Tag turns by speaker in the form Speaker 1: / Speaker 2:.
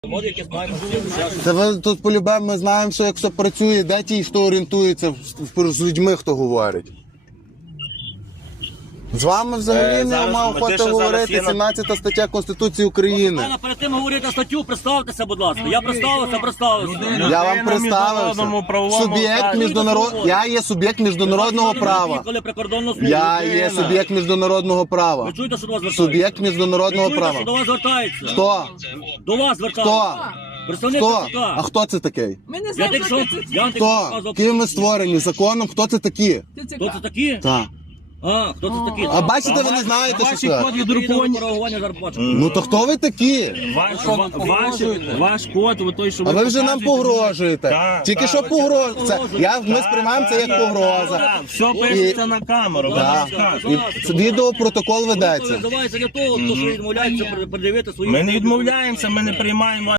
Speaker 1: заводи, які мають можливість.
Speaker 2: Це ви тут полюбемо, ми знаємо, що як все працює, де ті, хто орієнтується з людьми, хто говорить. З вами взагалі не
Speaker 3: зараз
Speaker 2: мав
Speaker 3: ми
Speaker 2: охоти
Speaker 3: те, що зараз
Speaker 2: говорити,
Speaker 3: є на-
Speaker 2: 17 стаття Конституції України.
Speaker 1: Пане, перед тим говорити статтю, представтеся, будь ласка. Я представився.
Speaker 2: Я вам представився. Суб'єкт міжнародного... Я є суб'єкт міжнародного права.
Speaker 1: Коли прикордонну службу.
Speaker 2: Я є суб'єкт міжнародного права.
Speaker 1: Ви чуєте, що до вас звертається?
Speaker 2: Суб'єкт міжнародного
Speaker 1: Ви чуєте, що до
Speaker 2: права.
Speaker 1: вас звертається?
Speaker 2: Хто?
Speaker 1: До вас звертається.
Speaker 2: Хто?
Speaker 1: Представник
Speaker 2: Хто?
Speaker 1: ТЦК.
Speaker 2: А хто це такий?
Speaker 4: Ми не
Speaker 1: Я
Speaker 4: знаємо,
Speaker 1: тільки
Speaker 4: що
Speaker 1: що...
Speaker 4: це.
Speaker 1: Я тільки
Speaker 2: Хто?
Speaker 1: показував.
Speaker 2: Ким ми створені? Законом? Хто це такі?
Speaker 1: Хто це такі?
Speaker 2: Так.
Speaker 1: А, хто це такі?
Speaker 2: А бачите, ви не знаєте, що
Speaker 3: Ваші
Speaker 2: це?
Speaker 3: коди друковані.
Speaker 1: Коригування зарплати.
Speaker 2: Ну то хто ви такі?
Speaker 3: Ваш код, ви той, що
Speaker 2: А ви вже нам погрожуєте.
Speaker 3: Так,
Speaker 2: Тільки
Speaker 3: так.
Speaker 2: що погрожуєте. Ми сприймаємо це як погроза.
Speaker 3: Так, все пишеться на камеру.
Speaker 2: Так. І відеопротокол ведеться.
Speaker 1: Називається для того, що ви відмовляєтеся пред'явити свої...
Speaker 3: Ми не відмовляємося, ми не приймаємо